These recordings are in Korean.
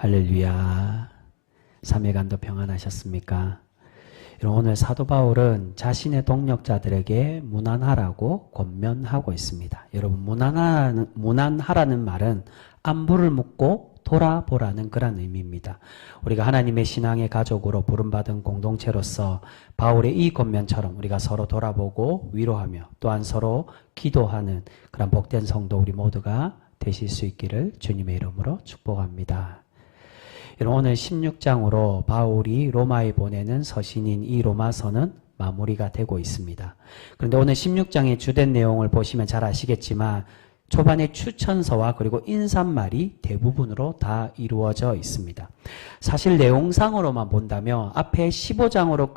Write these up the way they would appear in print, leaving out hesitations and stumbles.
할렐루야. 3일간도 평안하셨습니까? 오늘 사도 바울은 자신의 동역자들에게 무난하라고 권면하고 있습니다. 여러분, 무난하라는 말은 안부를 묻고 돌아보라는 그런 의미입니다. 우리가 하나님의 신앙의 가족으로 부름받은 공동체로서 바울의 이 권면처럼 우리가 서로 돌아보고 위로하며 또한 서로 기도하는 그런 복된 성도 우리 모두가 되실 수 있기를 주님의 이름으로 축복합니다. 오늘 16장으로 바울이 로마에 보내는 서신인 이 로마서는 마무리가 되고 있습니다. 그런데 오늘 16장의 주된 내용을 보시면 잘 아시겠지만 초반에 추천서와 그리고 인사말이 대부분으로 다 이루어져 있습니다. 사실 내용상으로만 본다면 앞에 15장으로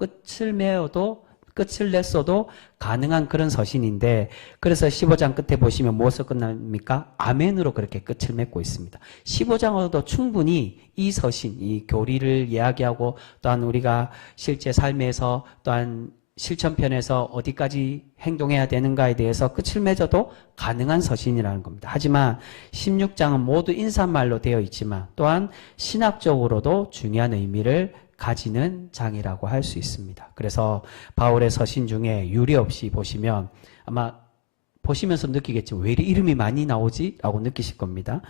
끝을 냈어도 가능한 그런 서신인데, 그래서 15장 끝에 보시면 무엇으로 끝납니까? 아멘으로 그렇게 끝을 맺고 있습니다. 15장으로도 충분히 이 서신, 이 교리를 이야기하고 또한 우리가 실제 삶에서 또한 실천편에서 어디까지 행동해야 되는가에 대해서 끝을 맺어도 가능한 서신이라는 겁니다. 하지만 16장은 모두 인사말로 되어 있지만 또한 신학적으로도 중요한 의미를 가지는 장이라고 할 수 있습니다. 그래서 바울의 서신 중에 유례 없이 보시면 아마 보시면서 느끼겠지만 왜 이름이 많이 나오지? 라고 느끼실 겁니다.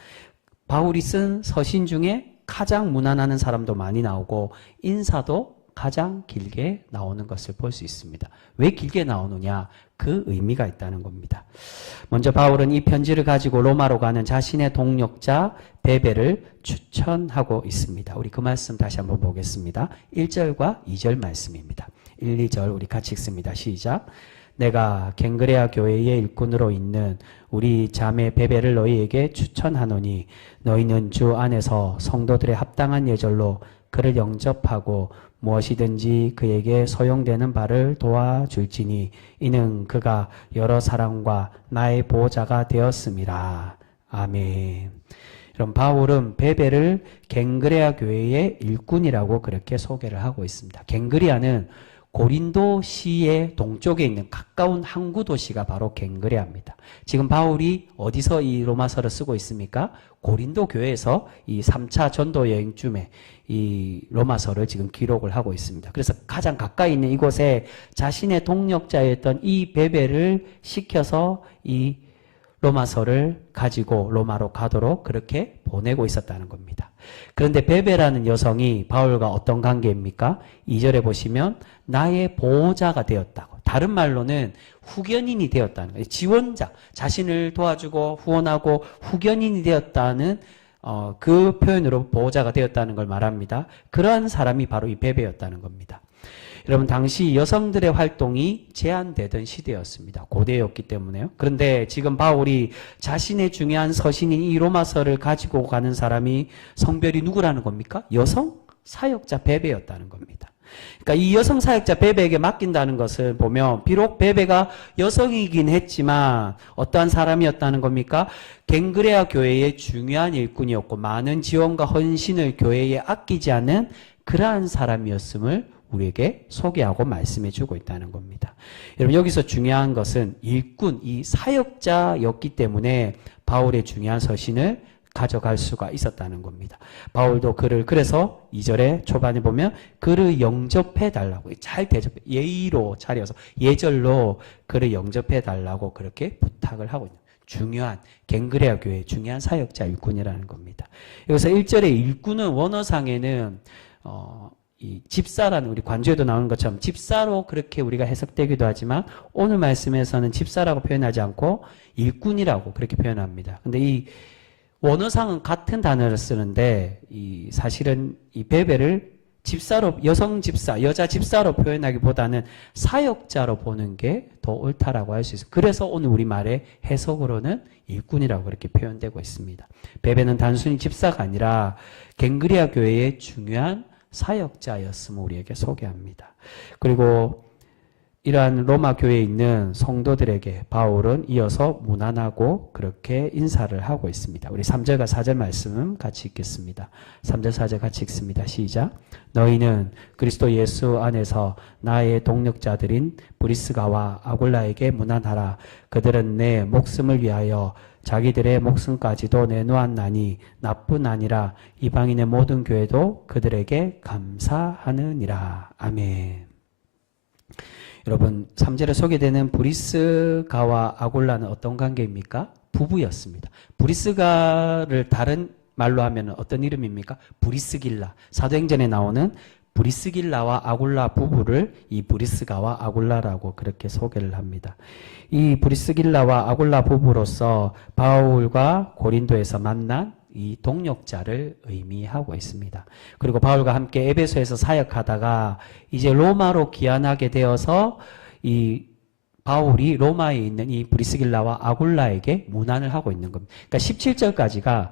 바울이 쓴 서신 중에 가장 무난하는 사람도 많이 나오고 인사도 가장 길게 나오는 것을 볼 수 있습니다. 왜 길게 나오느냐? 그 의미가 있다는 겁니다. 먼저 바울은 이 편지를 가지고 로마로 가는 자신의 동역자 베베를 추천하고 있습니다. 우리 그 말씀 다시 한번 보겠습니다. 1절과 2절 말씀입니다. 1, 2절 우리 같이 읽습니다. 시작. 내가 갱그레아 교회의 일꾼으로 있는 우리 자매 베베를 너희에게 추천하노니 너희는 주 안에서 성도들의 합당한 예절로 그를 영접하고 무엇이든지 그에게 소용되는 바를 도와줄지니 이는 그가 여러 사람과 나의 보호자가 되었음이라. 아멘. 그럼 바울은 베베를 갱그레아 교회의 일꾼이라고 그렇게 소개를 하고 있습니다. 갱그레아는 고린도시의 동쪽에 있는 가까운 항구 도시가 바로 갱그레아입니다. 지금 바울이 어디서 이 로마서를 쓰고 있습니까? 고린도 교회에서 이 3차 전도 여행쯤에 이 로마서를 지금 기록을 하고 있습니다. 그래서 가장 가까이 있는 이곳에 자신의 동역자였던 이 베베를 시켜서 이 로마서를 가지고 로마로 가도록 그렇게 보내고 있었다는 겁니다. 그런데 베베라는 여성이 바울과 어떤 관계입니까? 2절에 보시면 나의 보호자가 되었다고. 다른 말로는 후견인이 되었다는 거예요. 지원자, 자신을 도와주고 후원하고 후견인이 되었다는 그 표현으로 보호자가 되었다는 걸 말합니다. 그러한 사람이 바로 이 베베였다는 겁니다. 여러분, 당시 여성들의 활동이 제한되던 시대였습니다. 고대였기 때문에요. 그런데 지금 바울이 자신의 중요한 서신인 이 로마서를 가지고 가는 사람이 성별이 누구라는 겁니까? 여성 사역자 베베였다는 겁니다. 그러니까 이 여성 사역자 베베에게 맡긴다는 것을 보면 비록 베베가 여성이긴 했지만 어떠한 사람이었다는 겁니까? 갱그레아 교회의 중요한 일꾼이었고 많은 지원과 헌신을 교회에 아끼지 않은 그러한 사람이었음을 우리에게 소개하고 말씀해 주고 있다는 겁니다. 여러분, 여기서 중요한 것은 일꾼, 이 사역자였기 때문에 바울의 중요한 서신을 가져갈 수가 있었다는 겁니다. 바울도 그를 그래서 2절에 초반에 보면 그를 영접해 달라고 잘 대접해 예의로 차려서 예절로 그를 영접해 달라고 그렇게 부탁을 하고 있는 중요한 갱그레아 교회의 중요한 사역자 일꾼이라는 겁니다. 여기서 1절의 일꾼은 원어상에는 이 집사라는 우리 관주에도 나오는 것처럼 집사로 그렇게 우리가 해석되기도 하지만 오늘 말씀에서는 집사라고 표현하지 않고 일꾼이라고 그렇게 표현합니다. 근데 이 원어상은 같은 단어를 쓰는데 이 사실은 이 베베를 집사로 여성 집사, 여자 집사로 표현하기보다는 사역자로 보는 게 더 옳다라고 할 수 있어요. 그래서 오늘 우리말의 해석으로는 일꾼이라고 그렇게 표현되고 있습니다. 베베는 단순히 집사가 아니라 갱그레아 교회의 중요한 사역자였음을 우리에게 소개합니다. 그리고 이러한 로마 교회에 있는 성도들에게 바울은 이어서 무난하고 그렇게 인사를 하고 있습니다. 우리 3절과 4절 말씀 같이 읽겠습니다. 3절 4절 같이 읽습니다. 시작. 너희는 그리스도 예수 안에서 나의 동력자들인 브리스가와 아굴라에게 무난하라. 그들은 내 목숨을 위하여 자기들의 목숨까지도 내놓았나니 나뿐 아니라 이방인의 모든 교회도 그들에게 감사하느니라. 아멘. 여러분, 3절에 소개되는 브리스가와 아굴라는 어떤 관계입니까? 부부였습니다. 브리스가를 다른 말로 하면 어떤 이름입니까? 브리스길라. 사도행전에 나오는 브리스길라와 아굴라 부부를 이 브리스가와 아굴라라고 그렇게 소개를 합니다. 이 브리스길라와 아굴라 부부로서 바울과 고린도에서 만난 이 동역자를 의미하고 있습니다. 그리고 바울과 함께 에베소에서 사역하다가 이제 로마로 귀환하게 되어서 이 바울이 로마에 있는 이 브리스길라와 아굴라에게 문안을 하고 있는 겁니다. 그러니까 17절까지가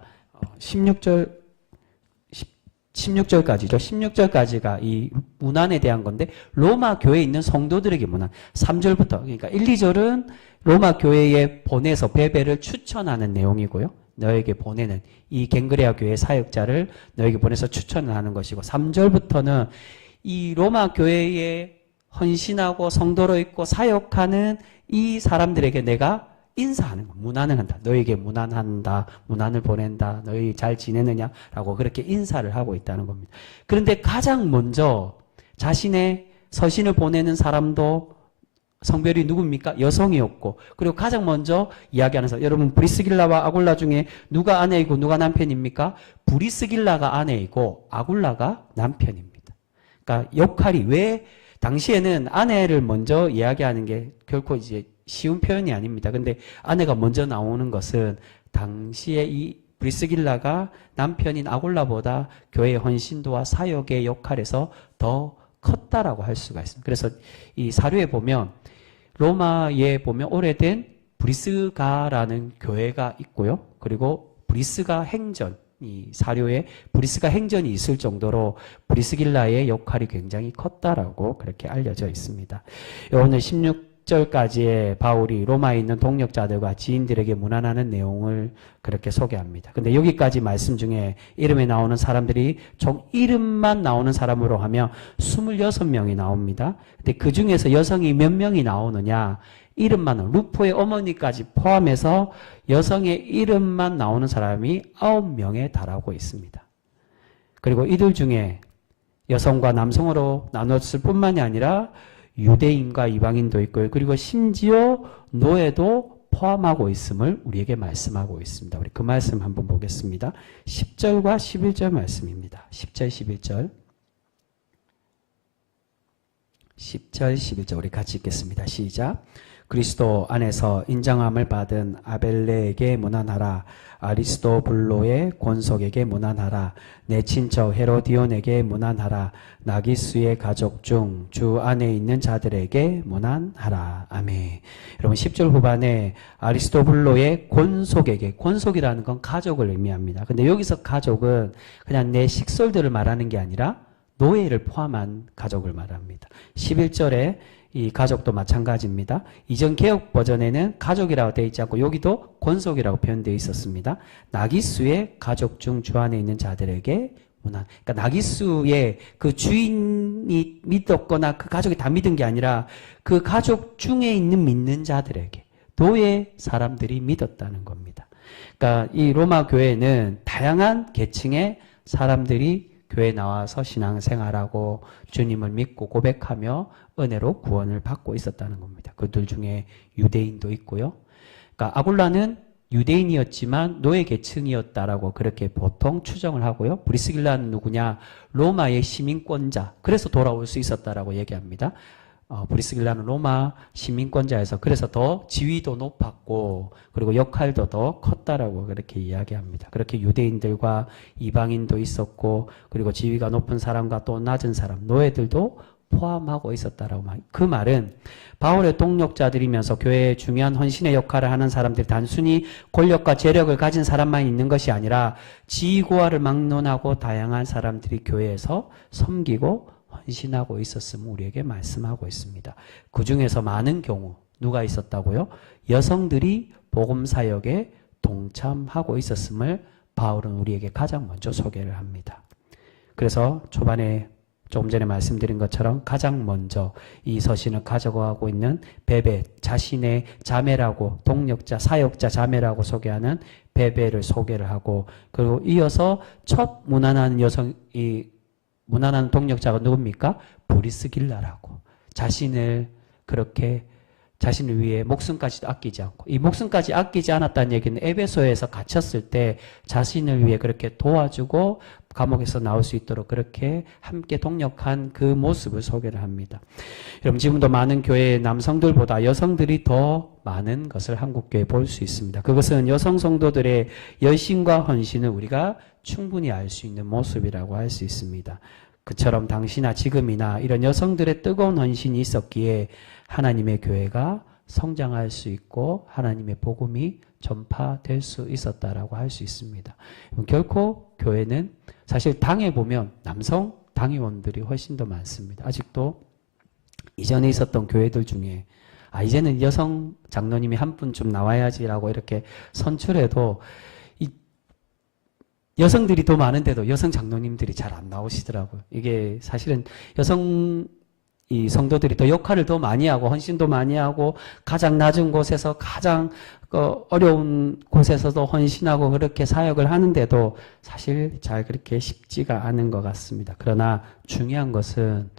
16절까지죠. 16절까지가 이 문안에 대한 건데 로마 교회에 있는 성도들에게 문안. 3절부터 그러니까 1, 2절은 로마 교회에 보내서 베베를 추천하는 내용이고요. 너에게 보내는 이 갱그레아 교회 사역자를 너에게 보내서 추천을 하는 것이고 3절부터는 이 로마 교회에 헌신하고 성도로 있고 사역하는 이 사람들에게 내가 인사하는 거, 문안을 한다. 너에게 문안한다. 문안을 보낸다. 너희 잘 지내느냐라고 그렇게 인사를 하고 있다는 겁니다. 그런데 가장 먼저 자신의 서신을 보내는 사람도 성별이 누굽니까? 여성이었고, 그리고 가장 먼저 이야기하는 사람, 여러분 브리스길라와 아굴라 중에 누가 아내이고 누가 남편입니까? 브리스길라가 아내이고 아굴라가 남편입니다. 그러니까 역할이 왜 당시에는 아내를 먼저 이야기하는 게 결코 이제 쉬운 표현이 아닙니다. 근데 아내가 먼저 나오는 것은 당시에 이 브리스길라가 남편인 아굴라보다 교회의 헌신도와 사역의 역할에서 더 컸다라고 할 수가 있습니다. 그래서 이 사료에 보면 로마에 보면 오래된 브리스가라는 교회가 있고요. 그리고 브리스가 행전, 이 사료에 브리스가 행전이 있을 정도로 브리스길라의 역할이 굉장히 컸다라고 그렇게 알려져 있습니다. 오늘 16절까지의 바울이 로마에 있는 동역자들과 지인들에게 문안하는 내용을 그렇게 소개합니다. 근데 여기까지 말씀 중에 이름에 나오는 사람들이 총 이름만 나오는 사람으로 하면 26명이 나옵니다. 근데 그 중에서 여성이 몇 명이 나오느냐? 이름만, 루포의 어머니까지 포함해서 여성의 이름만 나오는 사람이 9명에 달하고 있습니다. 그리고 이들 중에 여성과 남성으로 나눴을 뿐만이 아니라 유대인과 이방인도 있고요. 그리고 심지어 노예도 포함하고 있음을 우리에게 말씀하고 있습니다. 우리 그 말씀 한번 보겠습니다. 10절과 11절 말씀입니다. 10절, 11절. 10절, 11절 우리 같이 읽겠습니다. 시작. 그리스도 안에서 인정함을 받은 아벨레에게 문안하라. 아리스토블로의 권속에게 문안하라. 내 친척 헤로디온에게 문안하라. 나기수의 가족 중 주 안에 있는 자들에게 문안하라. 아멘. 여러분 10절 후반에 아리스토블로의 권속에게, 권속이라는 건 가족을 의미합니다. 근데 여기서 가족은 그냥 내 식솔들을 말하는 게 아니라 노예를 포함한 가족을 말합니다. 11절에 이 가족도 마찬가지입니다. 이전 개혁 버전에는 가족이라고 되어 있지 않고 여기도 권속이라고 표현되어 있었습니다. 나기수의 가족 중 주 안에 있는 자들에게 문안. 그러니까 나기수의 그 주인이 믿었거나 그 가족이 다 믿은 게 아니라 그 가족 중에 있는 믿는 자들에게, 노예 사람들이 믿었다는 겁니다. 그러니까 이 로마 교회는 다양한 계층의 사람들이 교회에 나와서 신앙생활하고 주님을 믿고 고백하며 은혜로 구원을 받고 있었다는 겁니다. 그들 중에 유대인도 있고요. 그러니까 아굴라는 유대인이었지만 노예 계층이었다라고 그렇게 보통 추정을 하고요. 브리스길라는 누구냐? 로마의 시민권자. 그래서 돌아올 수 있었다라고 얘기합니다. 브리스길라는 로마 시민권자에서 그래서 더 지위도 높았고 그리고 역할도 더 컸다라고 그렇게 이야기합니다. 그렇게 유대인들과 이방인도 있었고 그리고 지위가 높은 사람과 또 낮은 사람, 노예들도 포함하고 있었다라고 말. 그 말은 바울의 동역자들이면서 교회의 중요한 헌신의 역할을 하는 사람들이 단순히 권력과 재력을 가진 사람만 있는 것이 아니라 지위고하를 막론하고 다양한 사람들이 교회에서 섬기고 헌신하고 있었음을 우리에게 말씀하고 있습니다. 그 중에서 많은 경우 누가 있었다고요? 여성들이 복음 사역에 동참하고 있었음을 바울은 우리에게 가장 먼저 소개를 합니다. 그래서 초반에 조금 전에 말씀드린 것처럼 가장 먼저 이 서신을 가져가고 있는 베베, 자신의 자매라고, 동력자, 사역자 자매라고 소개하는 베베를 소개를 하고, 그리고 이어서 첫 무난한 여성, 이 무난한 동력자가 누굽니까? 브리스길라라고. 자신을 그렇게 자신을 위해 목숨까지도 아끼지 않고, 이 목숨까지 아끼지 않았다는 얘기는 에베소에서 갇혔을 때 자신을 위해 그렇게 도와주고 감옥에서 나올 수 있도록 그렇게 함께 동력한 그 모습을 소개를 합니다. 여러분, 지금도 많은 교회의 남성들보다 여성들이 더 많은 것을 한국교회에 볼 수 있습니다. 그것은 여성 성도들의 열심과 헌신을 우리가 충분히 알 수 있는 모습이라고 할 수 있습니다. 그처럼 당시나 지금이나 이런 여성들의 뜨거운 헌신이 있었기에 하나님의 교회가 성장할 수 있고 하나님의 복음이 전파될 수 있었다라고 할 수 있습니다. 결코 교회는 사실 당에 보면 남성 당의원들이 훨씬 더 많습니다. 아직도 이전에 있었던 교회들 중에 이제는 여성 장로님이 한 분 좀 나와야지라고 이렇게 선출해도 여성들이 더 많은데도 여성 장로님들이 잘 안 나오시더라고요. 이게 사실은 여성 이 성도들이 더 역할을 더 많이 하고 헌신도 많이 하고 가장 낮은 곳에서 가장 어려운 곳에서도 헌신하고 그렇게 사역을 하는데도 사실 잘 그렇게 쉽지가 않은 것 같습니다. 그러나 중요한 것은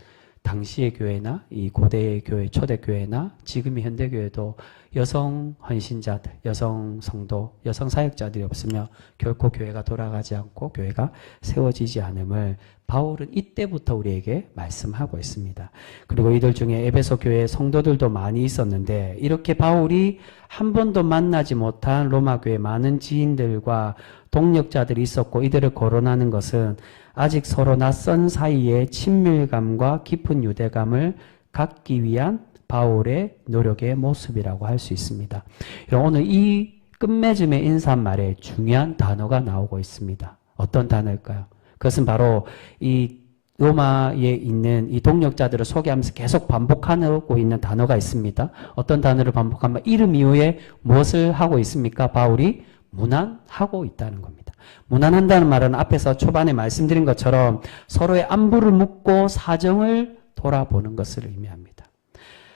당시의 교회나 이 고대의 교회, 초대교회나 지금의 현대교회도 여성 헌신자들, 여성 성도, 여성 사역자들이 없으면 결코 교회가 돌아가지 않고 교회가 세워지지 않음을 바울은 이때부터 우리에게 말씀하고 있습니다. 그리고 이들 중에 에베소 교회 성도들도 많이 있었는데 이렇게 바울이 한 번도 만나지 못한 로마 교회 많은 지인들과 동력자들이 있었고 이들을 거론하는 것은 아직 서로 낯선 사이에 친밀감과 깊은 유대감을 갖기 위한 바울의 노력의 모습이라고 할 수 있습니다. 오늘 이 끝맺음의 인사말에 중요한 단어가 나오고 있습니다. 어떤 단어일까요? 그것은 바로 이 로마에 있는 이 동력자들을 소개하면서 계속 반복하고 있는 단어가 있습니다. 어떤 단어를 반복하면 이름 이후에 무엇을 하고 있습니까? 바울이 무난하고 있다는 겁니다. 무난한다는 말은 앞에서 초반에 말씀드린 것처럼 서로의 안부를 묻고 사정을 돌아보는 것을 의미합니다.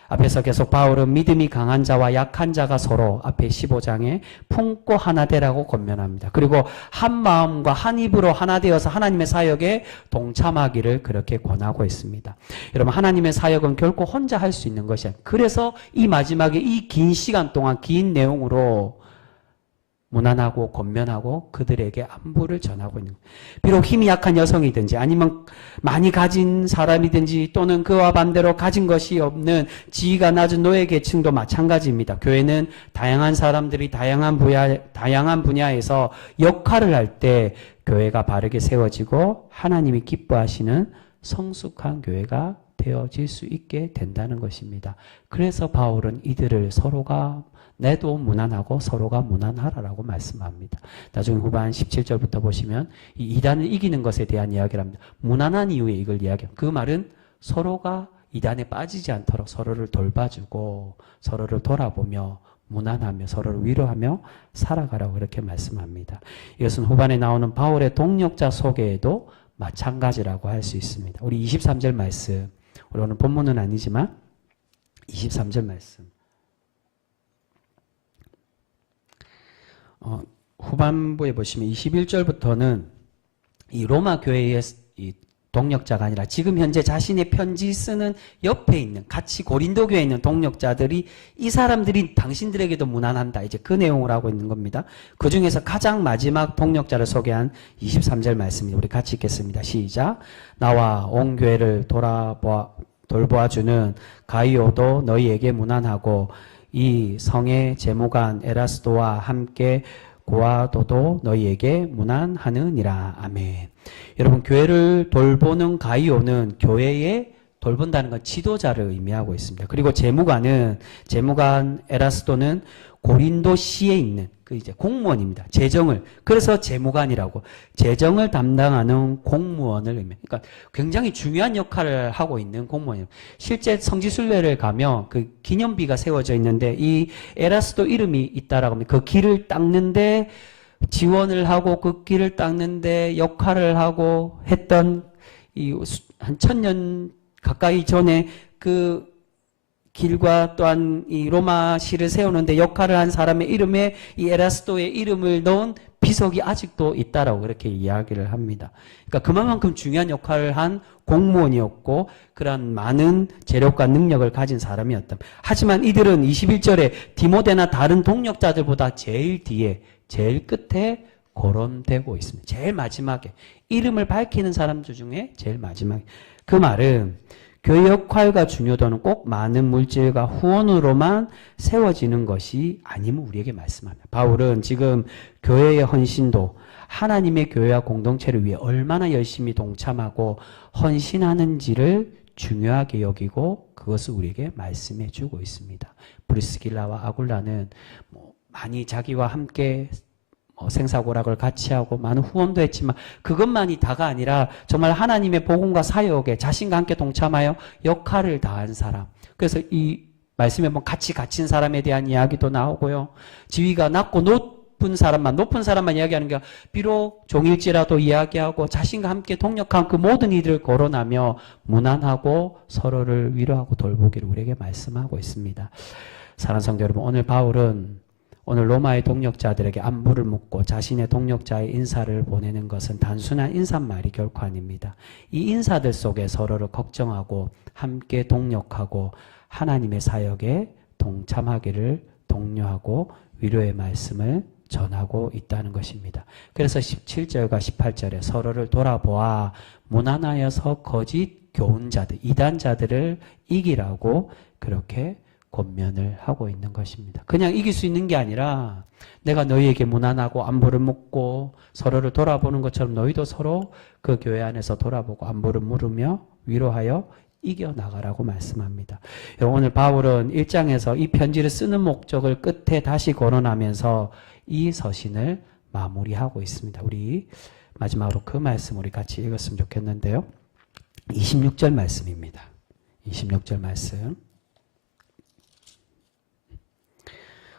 앞에서 계속 바울은 믿음이 강한 자와 약한 자가 서로 앞에 15장에 품고 하나 되라고 권면합니다. 그리고 한 마음과 한 입으로 하나 되어서 하나님의 사역에 동참하기를 그렇게 권하고 있습니다. 여러분, 하나님의 사역은 결코 혼자 할 수 있는 것이 아니에요. 그래서 이 마지막에 이 긴 시간 동안 긴 내용으로 무난하고 권면하고 그들에게 안부를 전하고 있는 거예요. 비록 힘이 약한 여성이든지 아니면 많이 가진 사람이든지 또는 그와 반대로 가진 것이 없는 지위가 낮은 노예 계층도 마찬가지입니다. 교회는 다양한 사람들이 다양한 분야에서 역할을 할 때 교회가 바르게 세워지고 하나님이 기뻐하시는 성숙한 교회가 되어질 수 있게 된다는 것입니다. 그래서 바울은 이들을 서로가 내도 무난하고 서로가 무난하라라고 말씀합니다. 나중에 후반 17절부터 보시면 이 이단을 이기는 것에 대한 이야기를 합니다. 무난한 이유에 이걸 이야기합니다. 그 말은 서로가 이단에 빠지지 않도록 서로를 돌봐주고 서로를 돌아보며 무난하며 서로를 위로하며 살아가라고 이렇게 말씀합니다. 이것은 후반에 나오는 바울의 동력자 소개에도 마찬가지라고 할 수 있습니다. 우리 23절 말씀, 우리 오늘 본문은 아니지만 23절 말씀 후반부에 보시면 21절부터는 이 로마 교회의 이 동력자가 아니라 지금 현재 자신의 편지 쓰는 옆에 있는 같이 고린도 교회에 있는 동력자들이 이 사람들이 당신들에게도 무난한다. 이제 그 내용을 하고 있는 겁니다. 그 중에서 가장 마지막 동력자를 소개한 23절 말씀입니다. 우리 같이 읽겠습니다. 시작. 나와 온 교회를 돌보아주는 가이오도 너희에게 무난하고 이 성의 재무관 에라스도와 함께 고아도도 너희에게 무난하느니라. 아멘. 여러분, 교회를 돌보는 가이오는 교회에 돌본다는 건 지도자를 의미하고 있습니다. 그리고 재무관 에라스도는 고린도시에 있는 그 이제 공무원입니다. 그래서 재무관이라고 재정을 담당하는 공무원을 의미합니다. 그러니까 굉장히 중요한 역할을 하고 있는 공무원이에요. 실제 성지순례를 가면 그 기념비가 세워져 있는데 이 에라스도 이름이 있다라고 합니다. 그 길을 닦는데 지원을 하고 그 길을 닦는데 역할을 하고 했던 한 1000년 가까이 전에 그 길과 또한 이 로마시를 세우는데 역할을 한 사람의 이름에 이 에라스도의 이름을 넣은 비석이 아직도 있다라고 그렇게 이야기를 합니다. 그러니까 그만큼 중요한 역할을 한 공무원이었고 그런 많은 재력과 능력을 가진 사람이었다. 하지만 이들은 21절에 디모데나 다른 동력자들보다 제일 뒤에 제일 끝에 거론되고 있습니다. 제일 마지막에 이름을 밝히는 사람들 중에 제일 마지막에. 그 말은 교회 역할과 중요도는 꼭 많은 물질과 후원으로만 세워지는 것이 아님을 우리에게 말씀합니다. 바울은 지금 교회의 헌신도 하나님의 교회와 공동체를 위해 얼마나 열심히 동참하고 헌신하는지를 중요하게 여기고 그것을 우리에게 말씀해 주고 있습니다. 브리스길라와 아굴라는 많이 자기와 함께 생사고락을 같이 하고 많은 후원도 했지만 그것만이 다가 아니라 정말 하나님의 복음과 사역에 자신과 함께 동참하여 역할을 다한 사람. 그래서 이 말씀에 보면 같이 갇힌 사람에 대한 이야기도 나오고요. 지위가 낮고 높은 사람만 이야기하는 게 비록 종일지라도 이야기하고 자신과 함께 동력한 그 모든 이들을 거론하며 무난하고 서로를 위로하고 돌보기를 우리에게 말씀하고 있습니다. 사랑하는 성도 여러분, 오늘 로마의 동력자들에게 안부를 묻고 자신의 동력자의 인사를 보내는 것은 단순한 인사말이 결코 아닙니다. 이 인사들 속에 서로를 걱정하고 함께 동력하고 하나님의 사역에 동참하기를 독려하고 위로의 말씀을 전하고 있다는 것입니다. 그래서 17절과 18절에 서로를 돌아보아 무난하여서 거짓 교훈자들, 이단자들을 이기라고 그렇게 권면을 하고 있는 것입니다. 그냥 이길 수 있는 게 아니라 내가 너희에게 무난하고 안부를 묻고 서로를 돌아보는 것처럼 너희도 서로 그 교회 안에서 돌아보고 안부를 물으며 위로하여 이겨나가라고 말씀합니다. 오늘 바울은 1장에서 이 편지를 쓰는 목적을 끝에 다시 거론하면서 이 서신을 마무리하고 있습니다. 우리 마지막으로 그 말씀 우리 같이 읽었으면 좋겠는데요. 26절 말씀입니다. 26절 말씀.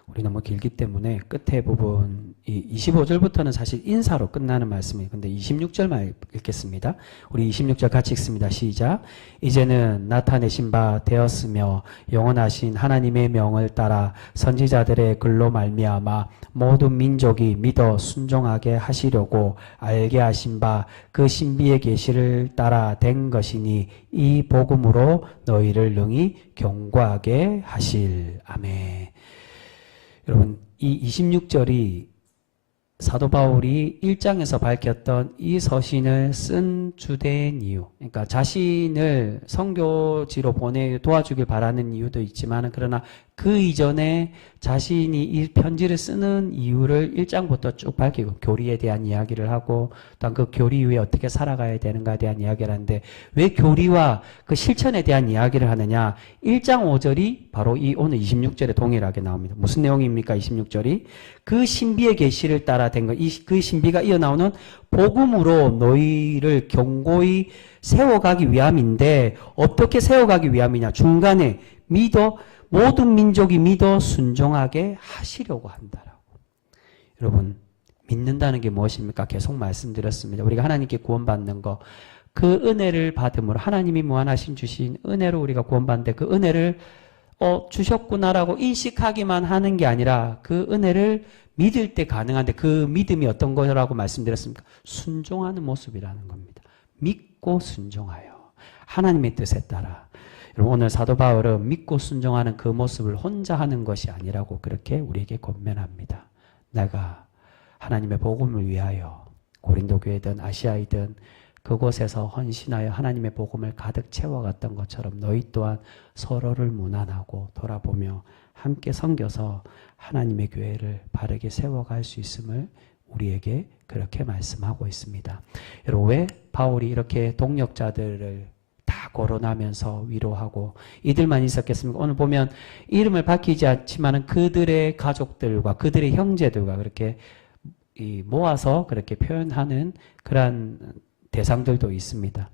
우리 너무 길기 때문에 끝에 부분 이 25절부터는 사실 인사로 끝나는 말씀이에요. 근데 26절만 읽겠습니다. 우리 26절 같이 읽습니다. 시작. 이제는 나타내신 바 되었으며 영원하신 하나님의 명을 따라 선지자들의 글로 말미암아 모든 민족이 믿어 순종하게 하시려고 알게 하신 바 그 신비의 계시를 따라 된 것이니 이 복음으로 너희를 능히 경고하게 하실. 아멘. 여러분, 이 26절이 사도 바울이 1장에서 밝혔던 이 서신을 쓴 주된 이유, 그러니까 자신을 선교지로 도와주길 바라는 이유도 있지만 그러나 그 이전에 자신이 이 편지를 쓰는 이유를 1장부터 쭉 밝히고 교리에 대한 이야기를 하고 또한 그 교리 이후에 어떻게 살아가야 되는가에 대한 이야기를 하는데 왜 교리와 그 실천에 대한 이야기를 하느냐. 1장 5절이 바로 이 오늘 26절에 동일하게 나옵니다. 무슨 내용입니까? 26절이 그 신비의 계시를 따라 된 것, 그 신비가 이어나오는 복음으로 너희를 경고히 세워가기 위함인데 어떻게 세워가기 위함이냐. 중간에 모든 민족이 믿어 순종하게 하시려고 한다라고. 여러분, 믿는다는 게 무엇입니까? 계속 말씀드렸습니다. 우리가 하나님께 구원받는 거, 그 은혜를 받음으로 하나님이 무한하신 주신 은혜로 우리가 구원받는데 그 은혜를 주셨구나라고 인식하기만 하는 게 아니라 그 은혜를 믿을 때 가능한데 그 믿음이 어떤 거라고 말씀드렸습니까? 순종하는 모습이라는 겁니다. 믿고 순종하여 하나님의 뜻에 따라. 여러분, 오늘 사도 바울은 믿고 순종하는 그 모습을 혼자 하는 것이 아니라고 그렇게 우리에게 권면합니다. 내가 하나님의 복음을 위하여 고린도 교회든 아시아이든 그곳에서 헌신하여 하나님의 복음을 가득 채워갔던 것처럼 너희 또한 서로를 무난하고 돌아보며 함께 섬겨서 하나님의 교회를 바르게 세워갈 수 있음을 우리에게 그렇게 말씀하고 있습니다. 여러분, 왜 바울이 이렇게 동력자들을 다 거론하면서 위로하고 이들만 있었겠습니까? 오늘 보면 이름을 밝히지 않지만 그들의 가족들과 그들의 형제들과 그렇게 모아서 그렇게 표현하는 그러한 대상들도 있습니다.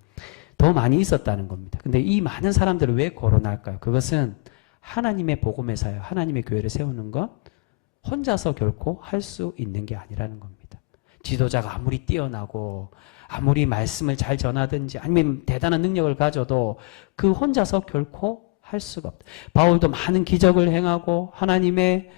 더 많이 있었다는 겁니다. 근데 이 많은 사람들을 왜 거론할까요? 그것은 하나님의 복음에서요. 하나님의 교회를 세우는 것 혼자서 결코 할 수 있는 게 아니라는 겁니다. 지도자가 아무리 뛰어나고 아무리 말씀을 잘 전하든지 아니면 대단한 능력을 가져도 그 혼자서 결코 할 수가 없다. 바울도 많은 기적을 행하고 하나님의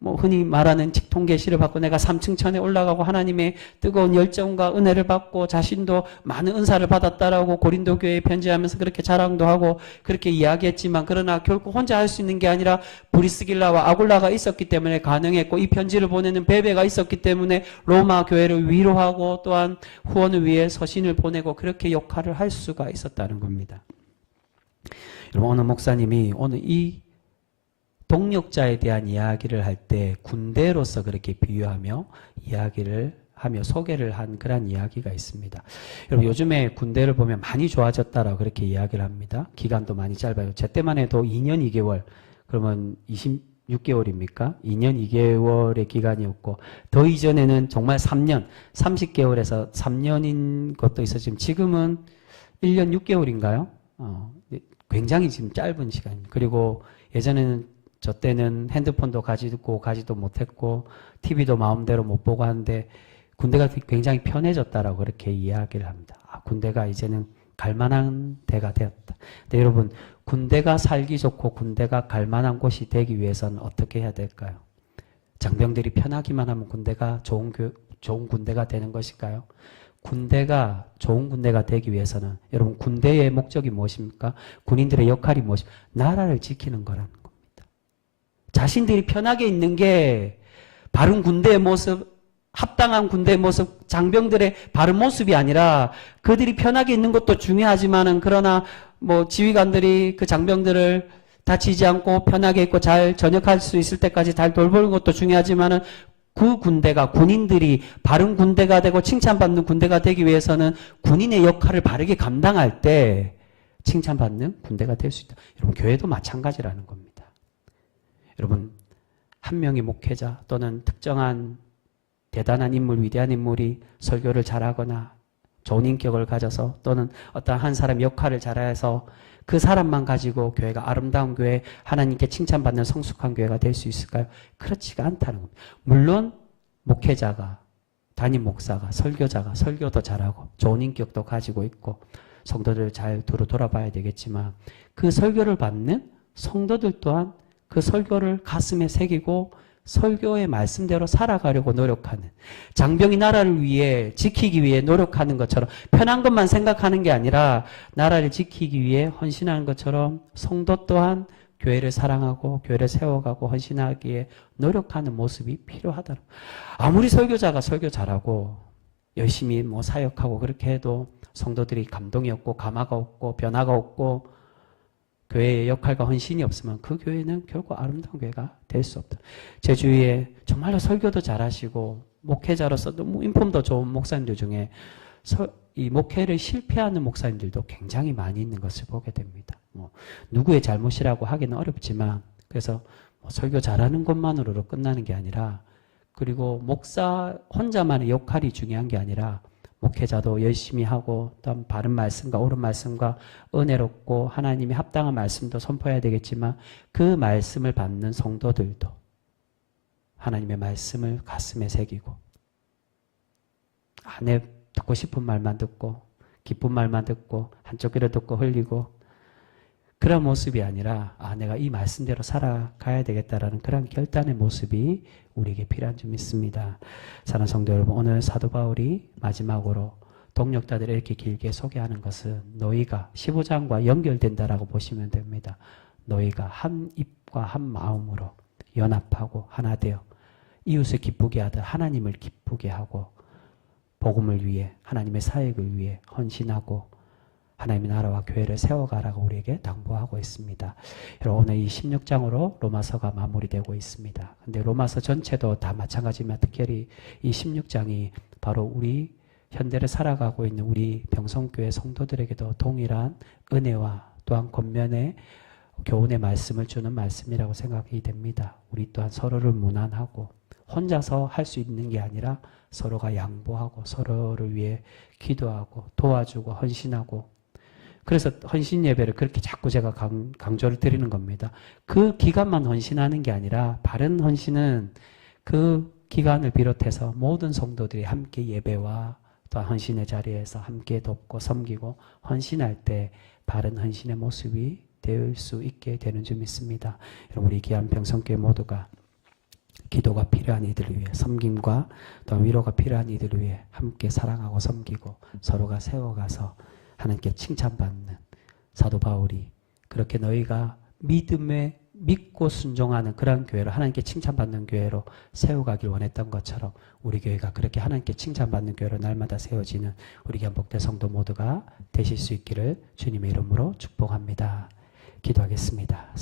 흔히 말하는 직통 계시를 받고 내가 3층 천에 올라가고 하나님의 뜨거운 열정과 은혜를 받고 자신도 많은 은사를 받았다라고 고린도 교회에 편지하면서 그렇게 자랑도 하고 그렇게 이야기했지만 그러나 결코 혼자 할 수 있는 게 아니라 브리스길라와 아굴라가 있었기 때문에 가능했고 이 편지를 보내는 베베가 있었기 때문에 로마 교회를 위로하고 또한 후원을 위해 서신을 보내고 그렇게 역할을 할 수가 있었다는 겁니다. 여러분 오늘 목사님이 오늘 이 동력자에 대한 이야기를 할 때 군대로서 그렇게 비유하며 이야기를 하며 소개를 한 그런 이야기가 있습니다. 여러분 요즘에 군대를 보면 많이 좋아졌다라고 그렇게 이야기를 합니다. 기간도 많이 짧아요. 제 때만 해도 2년 2개월 그러면 26개월입니까? 2년 2개월의 기간이었고 더 이전에는 정말 3년 30개월에서 3년인 것도 있었지만 지금은 1년 6개월인가요? 굉장히 지금 짧은 시간입니다. 그리고 예전에는 저 때는 핸드폰도 가지도 못했고 TV도 마음대로 못 보고 하는데 군대가 굉장히 편해졌다라고 그렇게 이야기를 합니다. 군대가 이제는 갈만한 데가 되었다. 근데 여러분 군대가 살기 좋고 군대가 갈만한 곳이 되기 위해서는 어떻게 해야 될까요? 장병들이 편하기만 하면 군대가 좋은 군대가 되는 것일까요? 군대가 좋은 군대가 되기 위해서는 여러분 군대의 목적이 무엇입니까? 군인들의 역할이 무엇입니까? 나라를 지키는 거라는 겁니다. 자신들이 편하게 있는 게 바른 군대의 모습, 합당한 군대의 모습, 장병들의 바른 모습이 아니라 그들이 편하게 있는 것도 중요하지만은 그러나 지휘관들이 그 장병들을 다치지 않고 편하게 있고 잘 전역할 수 있을 때까지 잘 돌보는 것도 중요하지만은 그 군대가 군인들이 바른 군대가 되고 칭찬받는 군대가 되기 위해서는 군인의 역할을 바르게 감당할 때 칭찬받는 군대가 될 수 있다. 여러분 교회도 마찬가지라는 겁니다. 여러분 한 명의 목회자 또는 특정한 대단한 인물, 위대한 인물이 설교를 잘하거나 좋은 인격을 가져서 또는 어떤 한 사람 역할을 잘해서 그 사람만 가지고 교회가 아름다운 교회, 하나님께 칭찬받는 성숙한 교회가 될 수 있을까요? 그렇지가 않다는 겁니다. 물론 목회자가, 담임 목사가, 설교자가 설교도 잘하고 좋은 인격도 가지고 있고 성도들을 잘 돌아봐야 되겠지만 그 설교를 받는 성도들 또한 그 설교를 가슴에 새기고 설교의 말씀대로 살아가려고 노력하는 장병이 나라를 위해 지키기 위해 노력하는 것처럼 편한 것만 생각하는 게 아니라 나라를 지키기 위해 헌신하는 것처럼 성도 또한 교회를 사랑하고 교회를 세워가고 헌신하기에 노력하는 모습이 필요하다. 아무리 설교자가 설교 잘하고 열심히 사역하고 그렇게 해도 성도들이 감동이 없고 감화가 없고 변화가 없고 교회의 역할과 헌신이 없으면 그 교회는 결코 아름다운 교회가 될 수 없다. 제 주위에 정말로 설교도 잘하시고 목회자로서 너무 인품도 좋은 목사님들 중에 이 목회를 실패하는 목사님들도 굉장히 많이 있는 것을 보게 됩니다. 누구의 잘못이라고 하기는 어렵지만 그래서 설교 잘하는 것만으로 끝나는 게 아니라 그리고 목사 혼자만의 역할이 중요한 게 아니라 목회자도 열심히 하고 또 바른 말씀과 옳은 말씀과 은혜롭고 하나님이 합당한 말씀도 선포해야 되겠지만 그 말씀을 받는 성도들도 하나님의 말씀을 가슴에 새기고 내 듣고 싶은 말만 듣고 기쁜 말만 듣고 한쪽 귀로 듣고 흘리고 그런 모습이 아니라 내가 이 말씀대로 살아가야 되겠다라는 그런 결단의 모습이 우리에게 필요한 줄 믿습니다. 사랑하는 성도 여러분, 오늘 사도 바울이 마지막으로 동력자들을 이렇게 길게 소개하는 것은 너희가 15장과 연결된다라고 보시면 됩니다. 너희가 한 입과 한 마음으로 연합하고 하나 되어 이웃을 기쁘게 하듯 하나님을 기쁘게 하고 복음을 위해 하나님의 사역을 위해 헌신하고 하나님의 나라와 교회를 세워가라고 우리에게 당부하고 있습니다. 여러분 오늘 이 16장으로 로마서가 마무리되고 있습니다. 근데 로마서 전체도 다 마찬가지지만 특별히 이 16장이 바로 우리 현대를 살아가고 있는 우리 병성교회 성도들에게도 동일한 은혜와 또한 권면의 교훈의 말씀을 주는 말씀이라고 생각이 됩니다. 우리 또한 서로를 무난하고 혼자서 할 수 있는 게 아니라 서로가 양보하고 서로를 위해 기도하고 도와주고 헌신하고 그래서 헌신 예배를 그렇게 자꾸 제가 강조를 드리는 겁니다. 그 기간만 헌신하는 게 아니라 바른 헌신은 그 기간을 비롯해서 모든 성도들이 함께 예배와 또 헌신의 자리에서 함께 돕고 섬기고 헌신할 때 바른 헌신의 모습이 될 수 있게 되는 줄 믿습니다. 여러분, 우리 귀한 평성교회 모두가 기도가 필요한 이들을 위해, 섬김과 또 위로가 필요한 이들을 위해 함께 사랑하고 섬기고 서로가 세워가서 하나님께 칭찬받는 사도 바울이 그렇게 너희가 믿음에 믿고 순종하는 그런 교회로, 하나님께 칭찬받는 교회로 세워가길 원했던 것처럼 우리 교회가 그렇게 하나님께 칭찬받는 교회로 날마다 세워지는 우리 귀한 복된 성도 모두가 되실 수 있기를 주님의 이름으로 축복합니다. 기도하겠습니다.